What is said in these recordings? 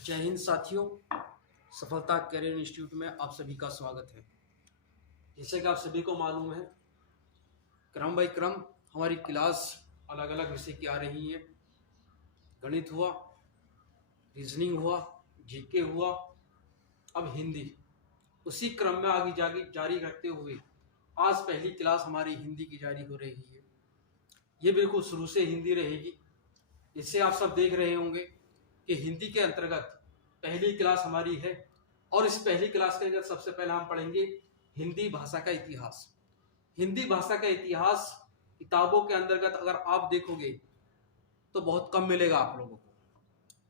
जय हिंद साथियों, सफलता कैरियर इंस्टीट्यूट में आप सभी का स्वागत है। जैसे कि आप सभी को मालूम है, क्रम बाई क्रम हमारी क्लास अलग अलग विषय की आ रही है। गणित हुआ, रीजनिंग हुआ, जीके हुआ, अब हिंदी। उसी क्रम में आगे जारी रखते हुए आज पहली क्लास हमारी हिंदी की जारी हो रही है। ये बिल्कुल शुरू से हिंदी रहेगी। इससे आप सब देख रहे होंगे कि हिंदी के अंतर्गत पहली क्लास हमारी है और इस पहली क्लास के अंदर सबसे पहले हम पढ़ेंगे हिंदी भाषा का इतिहास। हिंदी भाषा का इतिहास किताबों के अंतर्गत अगर आप देखोगे तो बहुत कम मिलेगा आप लोगों को,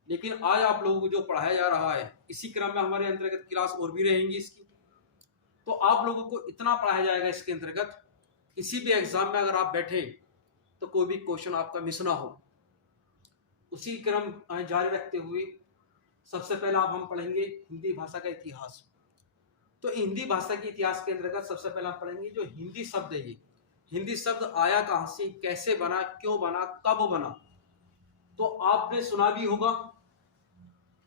लेकिन आज आप लोगों को जो पढ़ाया जा रहा है इसी क्रम में हमारे अंतर्गत क्लास और भी रहेंगी इसकी। तो आप लोगों को इतना पढ़ाया जाएगा इसके अंतर्गत, किसी भी एग्जाम में अगर आप बैठे तो कोई भी क्वेश्चन आपका मिस ना हो। उसी क्रम जारी रखते हुए सबसे पहला अब हम पढ़ेंगे हिंदी भाषा का इतिहास। तो हिंदी भाषा के इतिहास के अंतर्गत सबसे पहले हम पढ़ेंगे जो हिंदी शब्द है। ये हिंदी शब्द आया कहां से, कैसे बना, क्यों बना, कब बना। तो आपने सुना भी होगा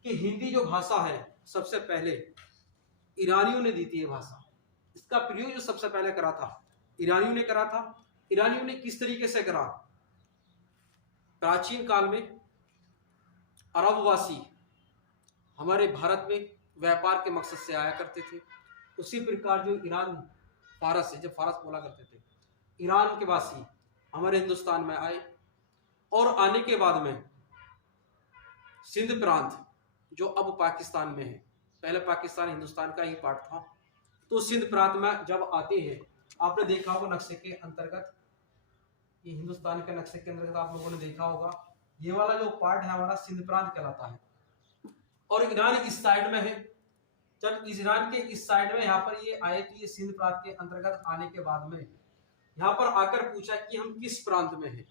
कि हिंदी जो भाषा है सबसे पहले ईरानियों ने दी थी। ये भाषा, इसका प्रयोग जो सबसे पहले करा था ईरानियों ने करा था। ईरानियों ने किस तरीके से करा? प्राचीन काल में अरबवासी हमारे भारत में व्यापार के मकसद से आया करते थे। उसी प्रकार जो ईरान फारस है, जब फारस बोला करते थे, ईरान के वासी हमारे हिंदुस्तान में आए और आने के बाद में सिंध प्रांत जो अब पाकिस्तान में है, पहले पाकिस्तान हिंदुस्तान का ही पार्ट था, तो सिंध प्रांत में जब आते हैं, आपने देखा होगा नक्शे के अंतर्गत, ये हिंदुस्तान के नक्शे के अंतर्गत आप लोगों ने देखा होगा, ये वाला जो पार्ट है हमारा सिंध प्रांत कहलाता है और ईरान इस साइड में है। जब ईरान के इस साइड में यहाँ पर ये आए तो ये सिंध प्रांत के अंतर्गत आने के बाद में यहाँ पर आकर पूछा कि हम किस प्रांत में हैं।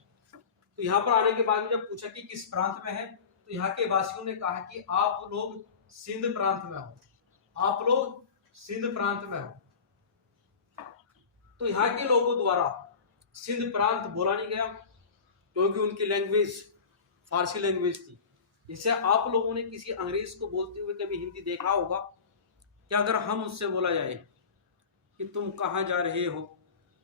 तो यहाँ पर आने के बाद में जब पूछा कि किस प्रांत में है, तो यहाँ के वासियों ने कहा कि आप लोग सिंध प्रांत में हो, आप लोग सिंध प्रांत में हो। तो यहाँ के लोगों द्वारा सिंध प्रांत बोला नहीं गया क्योंकि उनकी लैंग्वेज फारसी लैंग्वेज थी। जैसे आप लोगों ने किसी अंग्रेज को बोलते हुए कभी हिंदी देखा होगा कि अगर हम उससे बोला जाए कि तुम कहाँ जा रहे हो,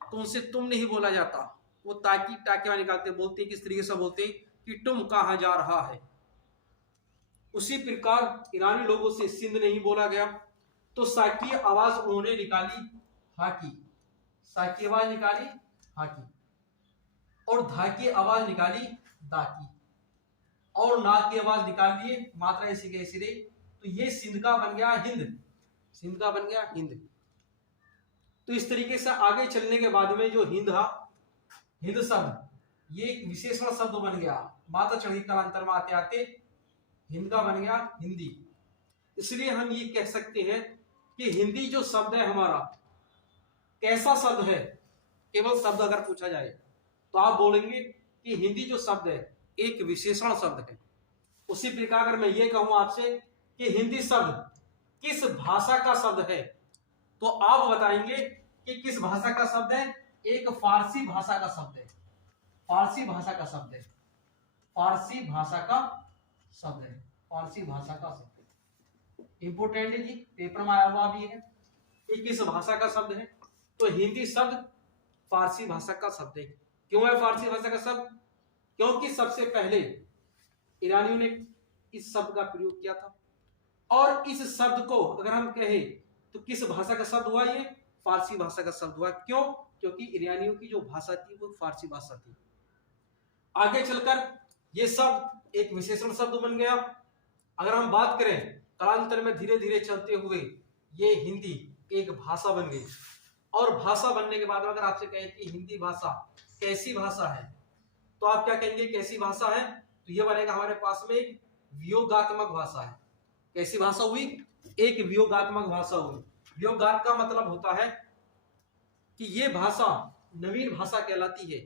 तो उनसे तुम नहीं बोला जाता, वो ताकि टाके निकालते बोलते किस तरीके से बोलते कि तुम कहाँ जा रहा है। उसी प्रकार ईरानी लोगों से सिंध नहीं बोला गया, तो साकी आवाज उन्होंने निकाली हाकी, साकी आवाज निकाली हाकी, और धा की आवाज निकाली दाकी, और ना की आवाज निकाल लिए मात्रा ऐसी के ऐसी रही, तो ये सिंध का बन गया हिंद, सिंध का बन गया हिंद। तो इस तरीके से आगे चलने के बाद में जो हिंद है, हिंद शब्द ये एक विशेषण शब्द बन गया, मात्रा चढ़ी कालांतर में आते आते हिंद का बन गया हिंदी। इसलिए हम ये कह सकते हैं कि हिंदी जो शब्द है हमारा कैसा शब्द है। केवल शब्द अगर पूछा जाए तो आप बोलेंगे कि हिंदी जो शब्द है एक विशेषण शब्द है। उसी प्रकार अगर मैं ये कहूं आपसे कि हिंदी शब्द किस भाषा का शब्द है, तो आप बताएंगे कि किस भाषा का शब्द है। एक फारसी भाषा का शब्द है, फारसी भाषा का शब्द है, फारसी भाषा का शब्द है, फारसी भाषा का शब्द है। इंपोर्टेंट है जी, पेपर में आया हुआ भी है कि किस भाषा का शब्द है। तो हिंदी शब्द फारसी भाषा का शब्द है। क्यों है फारसी भाषा का शब्द? क्योंकि सबसे पहले ईरानियों ने इस शब्द का प्रयोग किया था, और इस शब्द को अगर हम कहें तो किस भाषा का शब्द हुआ? ये फारसी भाषा का शब्द हुआ। क्यों? क्योंकि ईरानियों की जो भाषा थी वो फारसी भाषा थी। आगे चलकर ये शब्द एक विशेषण शब्द बन गया। अगर हम बात करें कालांतर में धीरे धीरे चलते हुए ये हिंदी एक भाषा बन गई, और भाषा बनने के बाद अगर आपसे कहें कि हिंदी भाषा कैसी भाषा है, तो आप क्या कहेंगे? कैसी भाषा है? तो ये बनेगा हमारे पास में एक वियोगात्मक भाषा है। कैसी भाषा हुई? एक वियोगात्मक भाषा हुई। वियोगात्मक का मतलब होता है कि ये भाषा नवीन भाषा कहलाती है,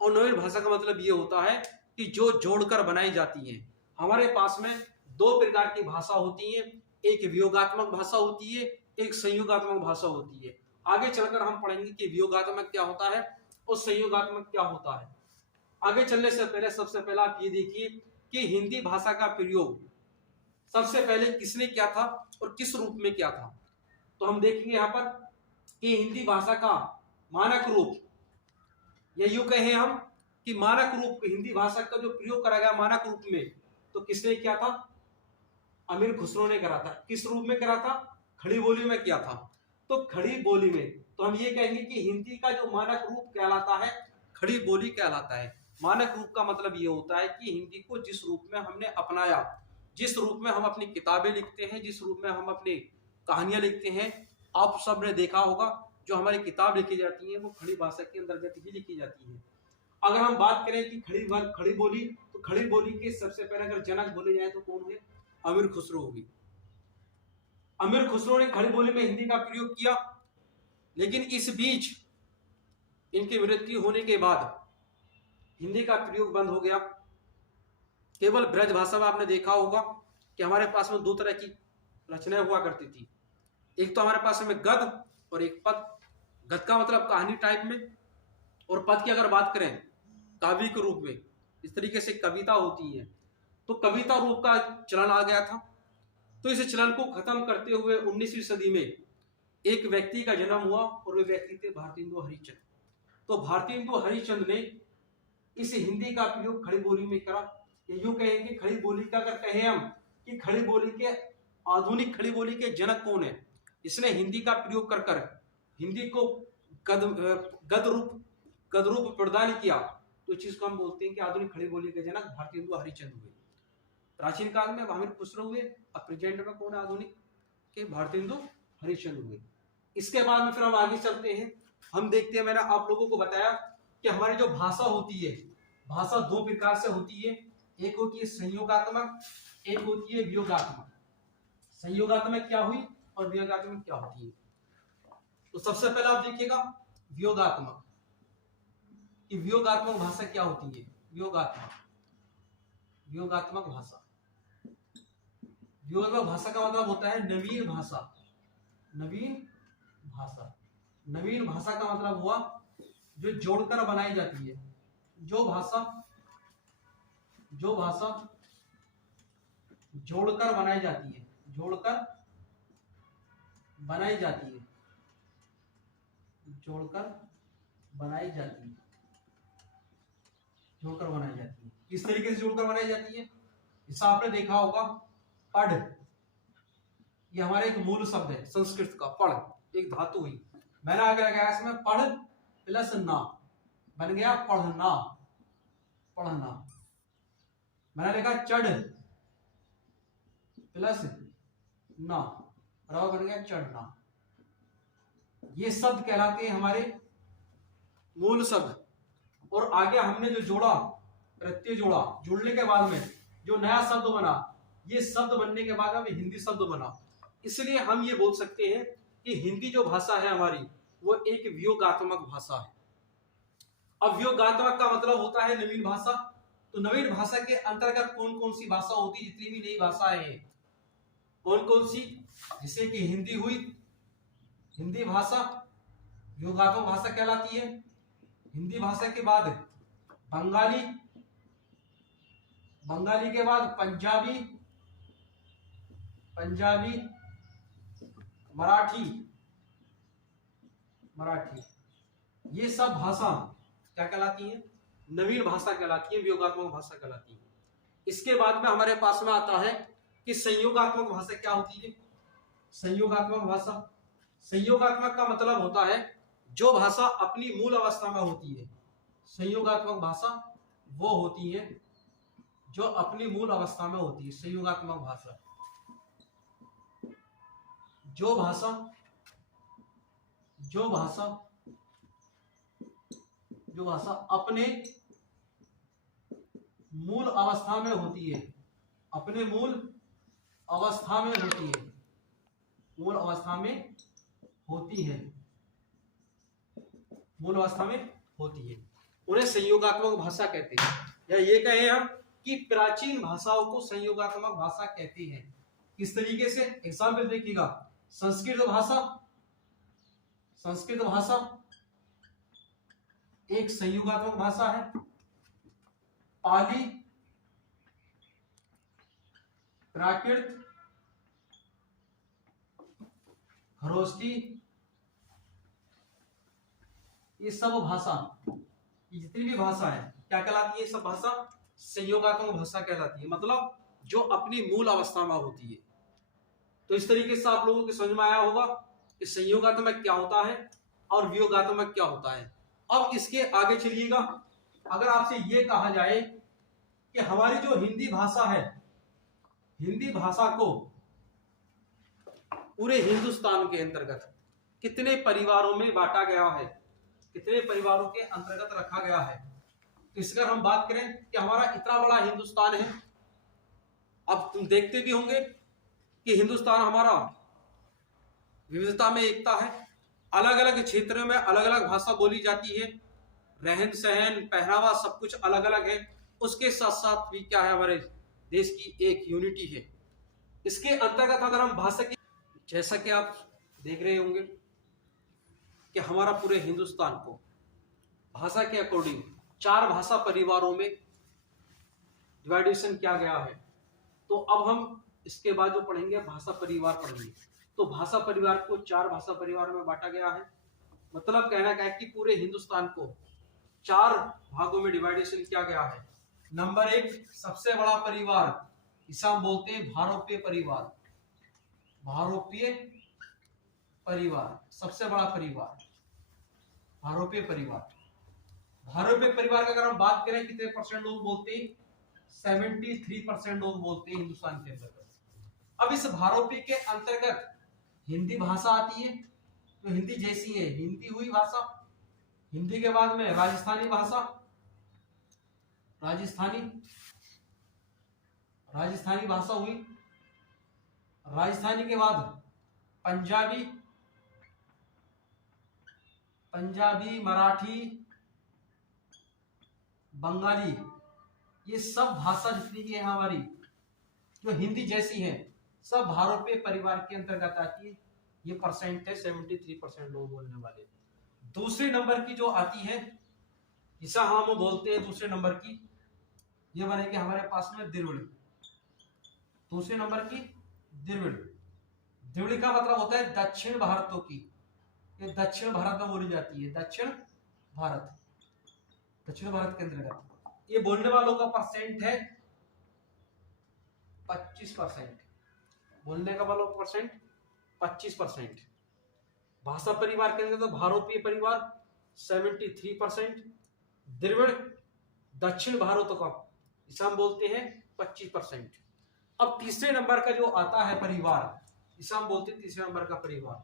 और नवीन भाषा का मतलब ये होता है कि जो जोड़कर बनाई जाती है। हमारे पास में दो प्रकार की भाषा होती है, एक वियोगात्मक भाषा होती है, एक संयोगात्मक भाषा होती है। आगे चलकर हम पढ़ेंगे कि वियोगात्मक क्या होता है और संयोगात्मक क्या होता है। आगे चलने से पहले सबसे पहले आप ये देखिए कि हिंदी भाषा का प्रयोग सबसे पहले किसने किया था और किस रूप में किया था। तो हम देखेंगे यहाँ पर कि हिंदी भाषा का मानक रूप, या यूं कहें हम कि मानक रूप, हिंदी भाषा का जो प्रयोग करा गया मानक रूप में, तो किसने किया था? अमीर खुसरो ने करा था। किस रूप में करा था? खड़ी बोली में किया था। तो खड़ी बोली में, तो हम ये कहेंगे कि हिंदी का जो मानक रूप कहलाता है खड़ी बोली कहलाता है। मानक रूप का मतलब ये होता है कि हिंदी को जिस रूप में हमने अपनाया, जिस रूप में हम अपनी किताबें लिखते हैं, जिस रूप में हम अपनी कहानियां लिखते हैं, आप सब ने देखा होगा जो हमारी किताब लिखी जाती है वो खड़ी भाषा के अंतर्गत ही लिखी जाती है। अगर हम बात करें कि खड़ी बोली, तो खड़ी बोली के सबसे पहले अगर जनक बोले जाए तो कौन है? अमीर खुसरो होगी। अमीर खुसरो ने खड़ी बोली में हिंदी का प्रयोग किया, लेकिन इस बीच इनकी मृत्यु होने के बाद हिंदी का प्रयोग बंद हो गया। केवल ब्रज भाषा में आपने देखा होगा कि हमारे पास में दो तरह की रचनाएं हुआ करती थी। एक तो हमारे पास में गद्य और एक पद। गद्य का मतलब कहानी टाइप में, और पद की अगर बात करें काव्य के रूप में, इस तरीके से कविता होती है। तो कविता रूप का चलन आ गया था। तो इस चलन को खत्म करते हुए 19वीं सदी में एक व्यक्ति का जन्म हुआ और वे व्यक्ति थे भारतेंदु हरिश्चंद्र। तो भारतेंदु हरिश्चंद्र ने इस हिंदी का प्रयोग खड़ी बोली में करा। यूं कहेंगे खड़ी बोली का अगर कहें हम कि खड़ी बोली के आधुनिक खड़ी बोली के जनक कौन है, इसने हिंदी का प्रयोग कर कर हिंदी को गद रूप प्रदान किया, तो इस चीज को हम बोलते हैं कि आधुनिक खड़ी बोली के जनक भारतेंदु हरिश्चंद्र हुए। प्राचीन काल में अमीर खुसरो हुए, अब प्रेजेंट में कौन है आधुनिक के? भारतेंदु हरिश्चंद्र हुए। इसके बाद में फिर हम आगे चलते हैं। हम देखते हैं, मैंने आप लोगों को बताया कि हमारी जो भाषा होती है, भाषा दो प्रकार से होती है। एक होती है संयोगात्मक, एक होती है वियोगात्मक। संयोगात्मक क्या हुई और वियोगात्मक क्या होती है? तो सबसे पहले आप देखिएगा वियोगात्मक, कि वियोगात्मक भाषा क्या होती है। वियोगात्मक भाषा, वियोगात्मक भाषा का मतलब होता है नवीन भाषा। नवीन भाषा, नवीन भाषा का मतलब हुआ जो जोड़कर बनाई जाती है। जो भाषा जोड़कर बनाई जाती है, जोड़कर बनाई जाती है, जोड़कर बनाई जाती है, जोड़कर बनाई जाती है। किस तरीके से जोड़कर बनाई जाती है? इस आपने देखा होगा पढ़, ये हमारे एक मूल शब्द है संस्कृत का। पढ़ एक धातु हुई, मैंने आगे लगाया इसमें पढ़ प्लस ना, बन गया पढ़ना। पढ़ना। मैंने लिखा चढ़ प्लस ना, बराबर बन गया चढ़ना। ये शब्द कहलाते हैं हमारे मूल शब्द। और आगे हमने जो जोड़ा, प्रत्यय जोड़ा, जुड़ने के बाद में जो नया शब्द बना, ये शब्द बनने के बाद में हिंदी शब्द बना। इसलिए हम ये बोल सकते हैं कि हिंदी जो भाषा है हमारी, वो एक वियोगात्मक भाषा है। अब वियोगात्मक का मतलब होता है नवीन भाषा। तो नवीन भाषा के अंतर्गत कौन कौन सी भाषा होती है? जितनी भी नई भाषाएं हैं, कौन कौन सी? जैसे कि हिंदी हुई, हिंदी भाषा वियोगात्मक भाषा कहलाती है। हिंदी भाषा के बाद बंगाली, बंगाली के बाद पंजाबी, पंजाबी, मराठी, मराठी। ये सब भाषा क्या कहलाती है? नवीन भाषा कहलाती है, वियोगात्मक भाषा कहलाती है। इसके बाद में हमारे पास में आता है कि संयोगात्मक भाषा क्या होती है। संयोगात्मक भाषा, संयोगात्मक का मतलब होता है जो भाषा अपनी मूल अवस्था में होती है। संयोगात्मक भाषा वो होती है जो अपनी मूल अवस्था में होती है। संयोगात्मक भाषा, जो भाषा अपने मूल अवस्था में होती है, अपने मूल अवस्था में होती है, मूल अवस्था में होती है, मूल अवस्था में होती है, उन्हें संयोगात्मक भाषा कहते हैं। या ये कहें हम कि प्राचीन भाषाओं को संयोगात्मक भाषा कहते हैं। किस तरीके से? एग्जाम्पल देखिएगा, संस्कृत भाषा, संस्कृत भाषा एक संयोगात्मक भाषा है। पाली प्राकृत, खरोष्ठी, ये सब भाषा, ये जितनी भी भाषा है क्या कहलाती है? सब भाषा संयोगात्मक भाषा कहलाती है, मतलब जो अपनी मूल अवस्था में होती है। तो इस तरीके से आप लोगों को समझ में आया होगा कि संयोगात्मक क्या होता है और वियोगात्मक क्या होता है। अब इसके आगे चलिएगा, अगर आपसे ये कहा जाए कि हमारी जो हिंदी भाषा है, हिंदी भाषा को पूरे हिंदुस्तान के अंतर्गत कितने परिवारों में बांटा गया है, कितने परिवारों के अंतर्गत रखा गया है, तो इसका हम बात करें कि हमारा इतना बड़ा हिंदुस्तान है। अब तुम देखते भी होंगे कि हिंदुस्तान हमारा विविधता में एकता है, अलग अलग क्षेत्रों में अलग अलग भाषा बोली जाती है, रहन सहन पहनावा सब कुछ अलग अलग है, उसके साथ साथ भी क्या है, हमारे देश की एक यूनिटी है। इसके अंतर्गत अगर हम भाषा की, जैसा कि आप देख रहे होंगे कि हमारा पूरे हिंदुस्तान को भाषा के अकॉर्डिंग 4 भाषा परिवारों में डिवाइडेशन किया गया है। तो अब हम इसके बाद जो पढ़ेंगे भाषा परिवार पढ़ेंगे। तो भाषा परिवार को 4 भाषा परिवार में बांटा गया है, मतलब कहना क्या है कि पूरे हिंदुस्तान को 4 भागों में डिवाइडेशन किया गया है। नंबर 1 सबसे बड़ा परिवार, इसे हम बोलते हैं भारोपीय परिवार। भारोपीय परिवार सबसे बड़ा परिवार, भारोपीय परिवार। भारोपीय परिवार की अगर हम बात करें कितने परसेंट लोग बोलते हैं? 73% लोग बोलते हैं हिंदुस्तान के अंतर्गत। अब इस भारोपीय के अंतर्गत हिंदी भाषा आती है, तो हिंदी जैसी है, हिंदी हुई भाषा। हिंदी के बाद में राजस्थानी भाषा, राजस्थानी भाषा हुई। राजस्थानी के बाद पंजाबी, मराठी, बंगाली, ये सब भाषा जितनी भी है हमारी जो हिंदी जैसी है, सब भारोपीय परिवार के अंतर्गत आती है। ये परसेंट है 73% लोग बोलने वाले। दूसरे नंबर की जो आती है, जिसे हम बोलते हैं दूसरे नंबर की, ये बनेगी हमारे पास में द्रविड़। दूसरे नंबर की द्रविड़। द्रविड़ का मतलब होता है दक्षिण भारतों की, ये दक्षिण भारत में बोली जाती है। दक्षिण भारत के अंतर्गत ये बोलने वालों का परसेंट है 25%। बोलने का वालों परसेंट 25%। भाषा परिवार के अंदर तो भारोपीय परिवार 73%, द्रविड़ दक्षिण भारत का, इसे हम बोलते हैं 25%। अब तीसरे नंबर का जो आता है परिवार, इसे हम बोलते हैं तीसरे नंबर का परिवार।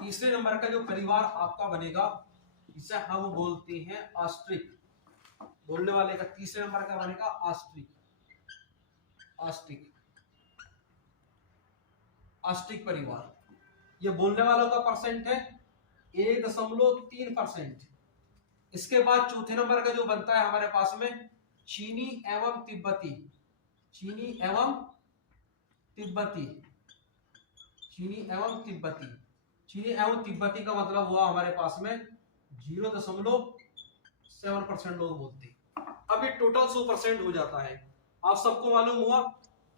तीसरे नंबर का जो परिवार आपका बनेगा, इसे हम बोलते हैं ऑस्ट्रिक। बोलने वाले का तीसरे नंबर का बनेगा ऑस्ट्रिक परिवार। ये बोलने वालों का परसेंट है 1.3%। इसके बाद चौथे नंबर का जो बनता है हमारे पास में चीनी एवं तिब्बती। चीनी एवं तिब्बती का मतलब हुआ हमारे पास में 0.7% लोग बोलते हैं। अब ये टोटल 100% हो जाता है। आप सबको मालूम हुआ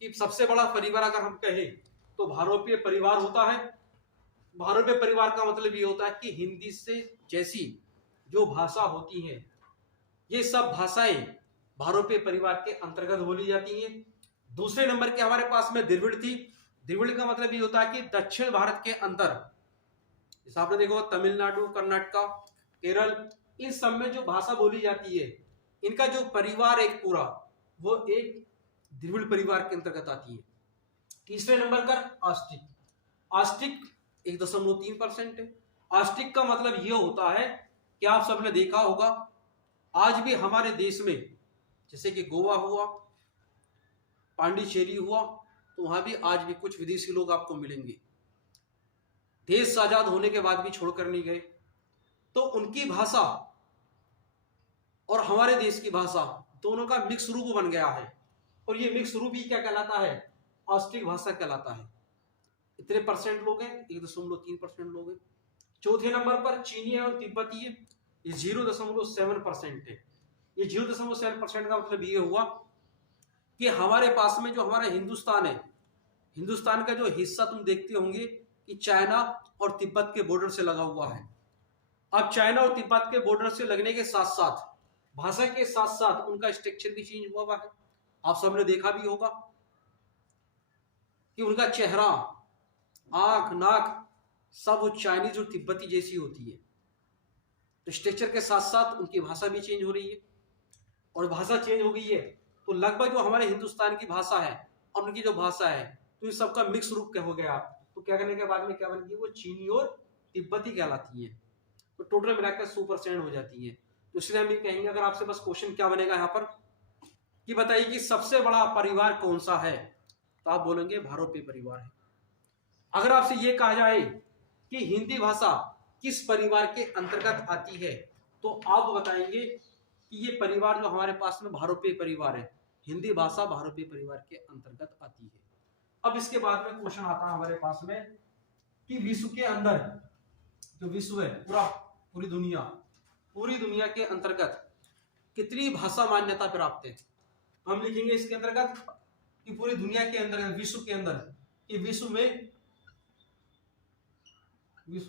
कि सबसे बड़ा परिवार अगर हम कहें तो भारोपीय परिवार होता है। भारोपीय परिवार का मतलब ये होता है कि हिंदी से जैसी जो भाषा होती है, ये सब भाषाएं भारोपीय परिवार के अंतर्गत बोली जाती हैं। दूसरे नंबर के हमारे पास में द्रविड़ थी। द्रविड़ का मतलब ये होता है कि दक्षिण भारत के अंदर, जैसे आपने देखो तमिलनाडु, कर्नाटका, केरल, इन सब में जो भाषा बोली जाती है, इनका जो परिवार एक पूरा, वो एक द्रविड़ परिवार के अंतर्गत आती है। तीसरे नंबर पर ऑस्ट्रिक 1.3% है। ऑस्ट्रिक का मतलब ये होता है कि आप सबने देखा होगा आज भी हमारे देश में, जैसे कि गोवा हुआ, पांडिचेरी हुआ, तो वहां भी आज भी कुछ विदेशी लोग आपको मिलेंगे। देश आजाद होने के बाद भी छोड़कर नहीं गए। तो उनकी भाषा और हमारे देश की भाषा दोनों का मिक्स रूप बन गया है, और ये मिक्स रूप ही क्या कहलाता है? ऑस्ट्रिक भाषा कहलाता है। इतने परसेंट लोग हैं, 1.3% लोग हैं। चौथे नंबर पर चीनी एवं तिब्बती है, ये 0.7% है। ये 0.7% का मतलब ये हुआ कि हमारे पास में जो हमारा हिंदुस्तान है, हिंदुस्तान का जो हिस्सा तुम देखते होंगे कि चाइना और तिब्बत के बॉर्डर से लगा हुआ है। अब चाइना और तिब्बत के बॉर्डर से लगने के साथ साथ भाषा के साथ साथ उनका स्ट्रक्चर भी चेंज हुआ है। आप सबने देखा भी होगा कि उनका चेहरा, आंख, नाक सब चाइनीज और तिब्बती जैसी होती है। तो स्ट्रक्चर के साथ साथ उनकी भाषा भी चेंज हो रही है, और भाषा चेंज हो गई है तो लगभग जो हमारे हिंदुस्तान की भाषा है और उनकी जो भाषा है तो इन सबका मिक्स रूप क्या हो गया। तो क्या करने के बाद में क्या बन गई, वो चीनी और तिब्बती कहलाती है। तो टोटल मिलाकर 100% हो जाती है। तो इसलिए हम ये कहेंगे, अगर आपसे बस क्वेश्चन क्या बनेगा यहाँ पर कि बताइए कि सबसे बड़ा परिवार कौन सा है, तो आप बोलेंगे भारोपे परिवार है। अगर आपसे ये कहा जाए कि हिंदी भाषा किस परिवार के अंतर्गत आती है, तो आप बताएंगे कि ये परिवार जो हमारे पास में भारोपे परिवार है, हिंदी भाषा भारोपे परिवार के अंतर्गत आती है। अब इसके बाद में क्वेश्चन आता है हमारे पास में कि विश्व के अंदर जो विश्व है, पूरी दुनिया के अंतर्गत कितनी भाषा मान्यता प्राप्त है। हम लिखेंगे इसके अंतर्गत कि पूरी दुनिया के अंदर, विश्व के अंदर, कि विश्व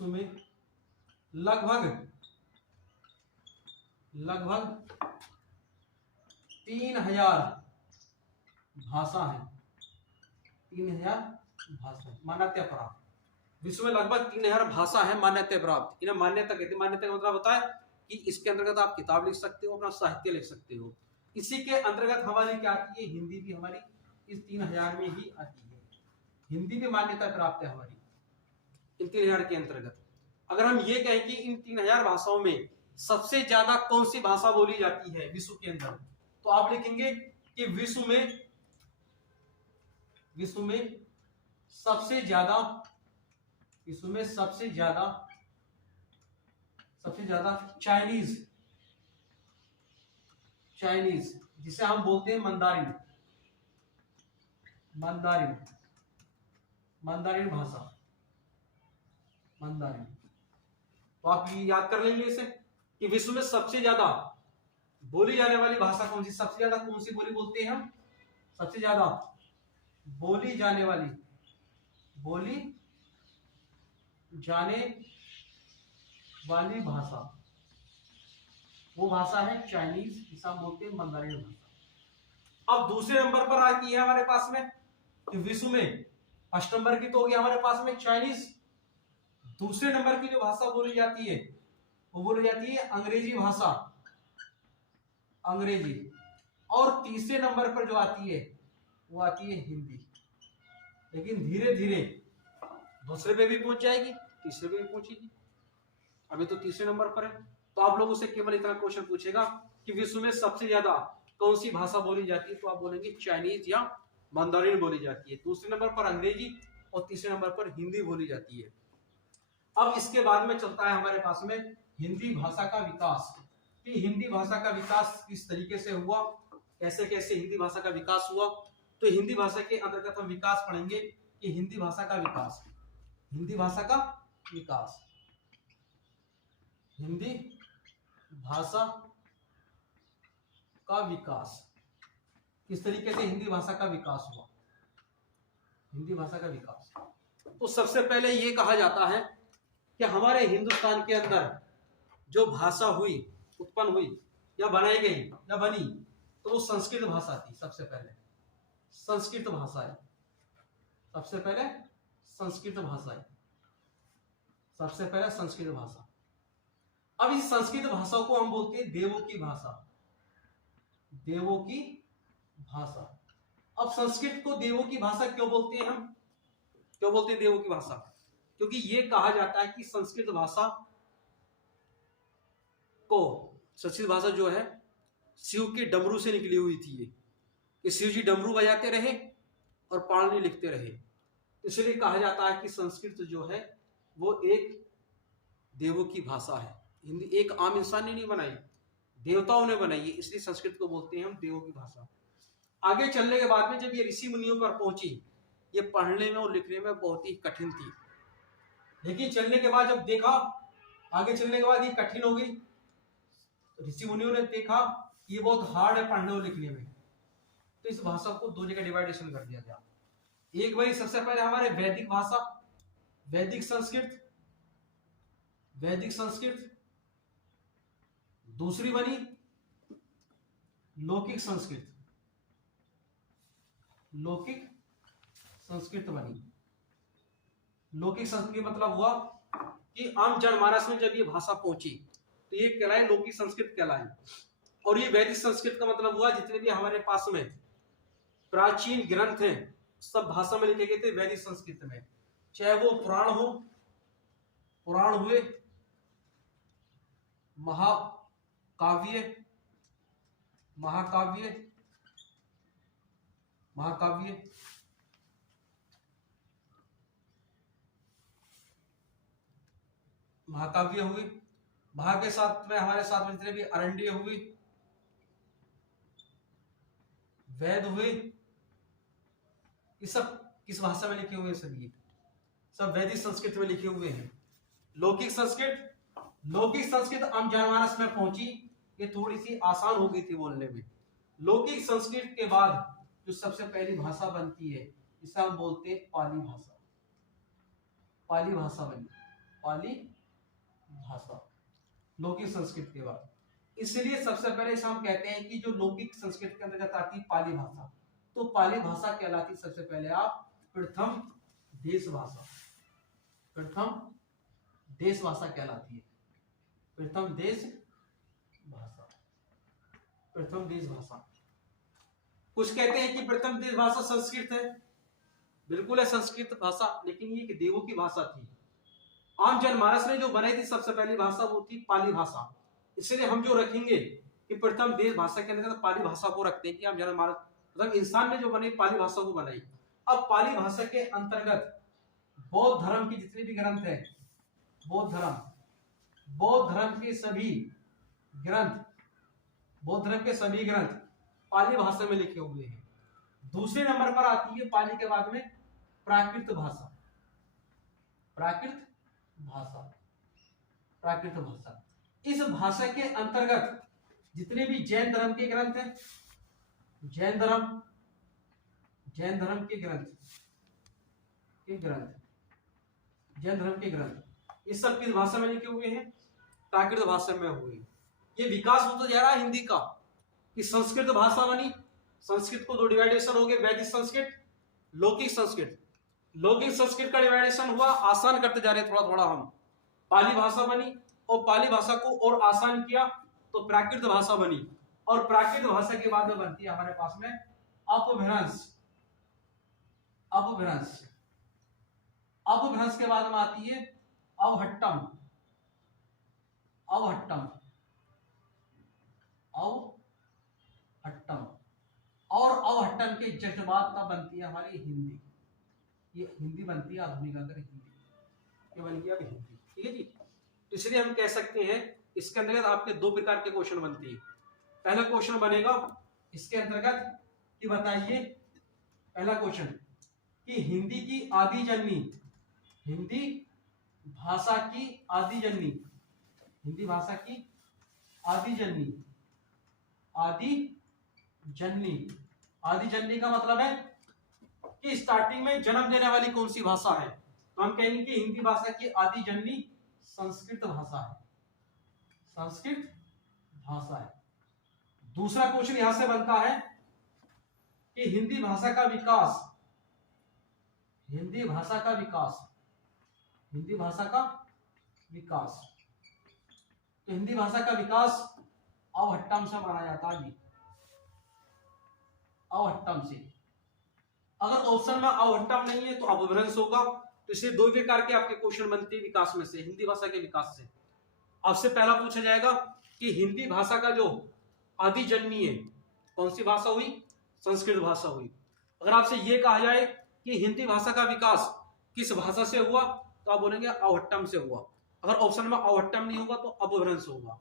में लगभग 3000 भाषा है। 3000 भाषा मान्यता प्राप्त। विश्व में लगभग 3000 भाषा है मान्यता प्राप्त। इन्हें मान्यता कहते हैं। मान्यता का मतलब होता है कि इसके अंतर्गत आप किताब लिख सकते हो, अपना साहित्य लिख सकते हो। इसी के अंतर्गत हमारी क्या आती है, हिंदी भी हमारी इस 3000 में ही आती है। हिंदी भी मान्यता प्राप्त है हमारी इन 3000 के अंतर्गत। अगर हम ये कहें कि इन 3000 भाषाओं में सबसे ज्यादा कौन सी भाषा बोली जाती है विश्व के अंदर, तो आप लिखेंगे कि विश्व में सबसे ज्यादा चाइनीज, जिसे हम बोलते हैं मंदारिन भाषा। तो आप ये याद कर लेंगे इसे कि विश्व में सबसे ज्यादा बोली जाने वाली भाषा कौन सी, सबसे ज्यादा कौन सी बोली बोलते हैं हम, सबसे ज्यादा बोली जाने वाली भाषा, वो भाषा है चाइनीज, जिसे हम बोलते हैं मंदारिन भाषा। अब दूसरे नंबर पर आती है हमारे पास में कि विश्व में फर्स्ट नंबर की तो होगी हमारे पास में चाइनीज। दूसरे नंबर की जो भाषा बोली जाती है वो बोली जाती है अंग्रेजी भाषा, अंग्रेजी। और तीसरे नंबर पर जो आती है वो आती है हिंदी। लेकिन धीरे धीरे दूसरे पे भी पहुंच जाएगी, तीसरे पे भी पहुंचेगी। अभी तो तीसरे नंबर पर है। तो आप लोगों से केवल इतना क्वेश्चन पूछेगा कि विश्व में सबसे ज्यादा कौन सी भाषा बोली जाती है, तो आप बोलेंगे चाइनीज या मंदारिन बोली जाती है। दूसरे नंबर पर अंग्रेजी और तीसरे नंबर पर हिंदी बोली जाती है। अब इसके बाद में चलता है हमारे पास में हिंदी भाषा का विकास, कि हिंदी भाषा का विकास किस तरीके से हुआ, कैसे कैसे हिंदी भाषा का विकास हुआ। तो हिंदी भाषा के अंतर्गत हम विकास पढ़ेंगे कि हिंदी भाषा का विकास, हिंदी भाषा का विकास किस तरीके से हिंदी भाषा का विकास हुआ। हिंदी भाषा का विकास, तो सबसे पहले ये कहा जाता है कि हमारे हिंदुस्तान के अंदर जो भाषा हुई, उत्पन्न हुई या बनाई गई या बनी, तो वो संस्कृत भाषा थी। सबसे पहले संस्कृत भाषा है, सबसे पहले संस्कृत भाषा है, सबसे पहले संस्कृत भाषा। अब इस संस्कृत भाषा को हम बोलते हैं देवों की भाषा, देवों की भाषा। अब संस्कृत को देवों की भाषा क्यों बोलते हैं हम, क्यों बोलते हैं देवों की भाषा? क्योंकि ये कहा जाता है कि संस्कृत भाषा जो है शिव के डमरू से निकली हुई थी। ये कि शिव जी डमरू बजाते रहे और पाणिनि लिखते रहे, इसलिए कहा जाता है कि संस्कृत जो है वो एक देवों की भाषा है। हिंदी एक आम इंसान ने नहीं बनाई, देवताओं ने बनाई है, इसलिए संस्कृत को बोलते हैं हम देवों की भाषा। आगे चलने के बाद में जब ये ऋषि मुनियों पर पहुंची, ये पढ़ने में और लिखने में बहुत ही कठिन थी। लेकिन चलने के बाद जब देखा, आगे चलने के बाद ये कठिन हो गई, ऋषि मुनियों ने देखा कि ये बहुत हार्ड है पढ़ने और लिखने में, तो इस भाषा को दो जगह डिवाइडेशन कर दिया गया। एक बनी सबसे पहले हमारे वैदिक भाषा, वैदिक संस्कृत, वैदिक संस्कृत। दूसरी बनी लौकिक संस्कृत, लौकिक संस्कृत बनी। लौकिक संस्कृत मतलब हुआ कि आम जनमानस में जब ये भाषा पहुंची तो ये कहलाई लौकिक संस्कृत कहलाई। और ये वैदिक संस्कृत का मतलब हुआ जितने भी हमारे पास में प्राचीन ग्रंथ हैं सब भाषा में लिखे गए थे वैदिक संस्कृत में, चाहे वो पुराण हो, पुराण हुए, महाकाव्य, महाकाव्य, महाकाव्य, महाकाव्य हुए, महा के साथ में हमारे साथ में जितने भी अरण्य हुए, वेद हुए, ये सब किस भाषा में लिखे हुए हैं? सभी सब वैदिक संस्कृत में लिखे हुए हैं। लौकिक संस्कृत, लौकिक संस्कृत आम जनमानस में पहुंची, ये थोड़ी सी आसान हो गई थी बोलने में। लौकिक संस्कृत के बाद जो सबसे पहली भाषा बनती है इसे हम बोलते हैं पाली भाषा। पाली भाषा बनी, पाली भाषा लौकिक संस्कृत के बाद। इसलिए सबसे पहले हम कहते हैं कि जो लौकिक संस्कृत के अंतर्गत आती पाली भाषा, तो पाली भाषा कहलाती सबसे पहले आप प्रथम देश भाषा, प्रथम देश भाषा कहलाती है, प्रथम देश भाषा, प्रथम देश भाषा। कुछ कहते हैं कि प्रथम देश भाषा संस्कृत है, बिल्कुल है संस्कृत भाषा, लेकिन ये देवों की भाषा थी। आम जनमानस ने जो बनाई थी सबसे पहली भाषा वो थी पाली भाषा। इसलिए हम जो रखेंगे कि प्रथम देश भाषा के अंदर पाली भाषा को रखते हैं कि आम जनमानस मतलब इंसान ने जो बनाई पाली भाषा को बनाई। अब पाली भाषा के अंतर्गत बौद्ध धर्म के जितने भी ग्रंथ हैं, बौद्ध धर्म के सभी ग्रंथ, बौद्ध धर्म के सभी ग्रंथ पाली भाषा में लिखे हुए हैं। दूसरे नंबर पर आती है पाली के बाद में प्राकृत भाषा, प्राकृत भाषा, प्राकृत भाषा। इस भाषा के अंतर्गत जितने भी जैन धर्म के ग्रंथ हैं, जैन धर्म के ग्रंथ, जैन धर्म के ग्रंथ, इस सब किस भाषा में लिखे हुए हैं? प्राकृत भाषा में हुए। ये विकास होता जा रहा है हिंदी का कि संस्कृत भाषा बनी, संस्कृत को दो डिवाइडेशन हो गए, वैदिक संस्कृत, लौकिक संस्कृत। लौकिक संस्कृत का डिवाइडेशन हुआ, आसान करते जा रहे थोड़ा थोड़ा हम। पाली भाषा बनी और पाली भाषा को और आसान किया तो प्राकृत भाषा बनी, और प्राकृत भाषा के बाद में बनती है हमारे पास में अपभ्रंश। अपभ्रंश, अपभ्रंश के बाद में आती है अवहट्टम, अवहट्टम, अवहट्टम। और अवहट्टम के जज्बात तब बनती है हमारी हिंदी। ये हिंदी बनती है आधुनिक अगर हिंदी, ये बन गया हिंदी। ठीक है जी। इसलिए हम कह सकते हैं इसके अंतर्गत आपके दो प्रकार के क्वेश्चन बनते हैं। पहला क्वेश्चन बनेगा इसके अंतर्गत कि बताइए, पहला क्वेश्चन कि हिंदी की आदि जननी, हिंदी भाषा की आदि जननी, हिंदी भाषा की आदि जननी, आदि जननी, आदि जननी का मतलब है कि स्टार्टिंग में जन्म देने वाली कौन सी भाषा है? तो हम कहेंगे कि हिंदी भाषा की आदि जननी संस्कृत भाषा है, संस्कृत भाषा है। दूसरा क्वेश्चन यहां से बनता है कि हिंदी भाषा का विकास, हिंदी भाषा का विकास, हिंदी भाषा का विकास। तो हिंदी भाषा का विकास अवहट्टम से माना जाता है, अवहट्टम से। अगर ऑप्शन में अवहट्टम नहीं है तो अपभ्रंश होगा। तो इसलिए दो प्रकार के आपके क्वेश्चन बनते हैं विकास में से, हिंदी भाषा के विकास से। आपसे पहला पूछा जाएगा कि हिंदी भाषा का जो आदि जननी है कौन सी भाषा हुई? संस्कृत भाषा हुई। अगर आपसे यह कहा जाए कि हिंदी भाषा का विकास किस भाषा से हुआ तो आप बोलेंगे अवहट्टम से हुआ। अगर ऑप्शन में अवहट्टम नहीं होगा तो अपभ्रंश होगा।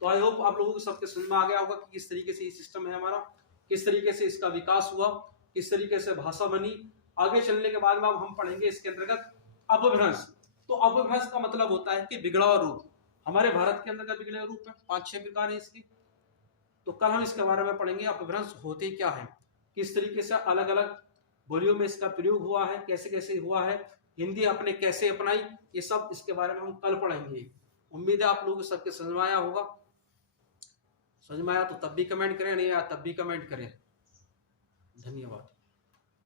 तो आई होप आप लोगों को सबके समझ में आ गया होगा कि किस तरीके से ये सिस्टम है हमारा, किस तरीके से इसका विकास हुआ, किस तरीके से भाषा बनी। आगे चलने के बाद में अब हम पढ़ेंगे इसके अंतर्गत अपभ्रंश। तो अपभ्रंश का मतलब होता है कि बिगड़ा हुआ रूप। हमारे भारत के अंदर का बिगड़े रूप है 5-6 प्रकार है इसके। तो कल हम इसके बारे में पढ़ेंगे अपभ्रंश होते क्या है। किस तरीके से अलग अलग बोलियों में इसका प्रयोग हुआ है, कैसे कैसे हुआ है, हिंदी आपने कैसे अपनाई, ये सब इसके बारे में हम कल पढ़ेंगे। उम्मीद है आप लोगों को सबके समझ में आया होगा। समझ में आया तो तब भी कमेंट करें, नहीं आया तब भी कमेंट करें। धन्यवाद।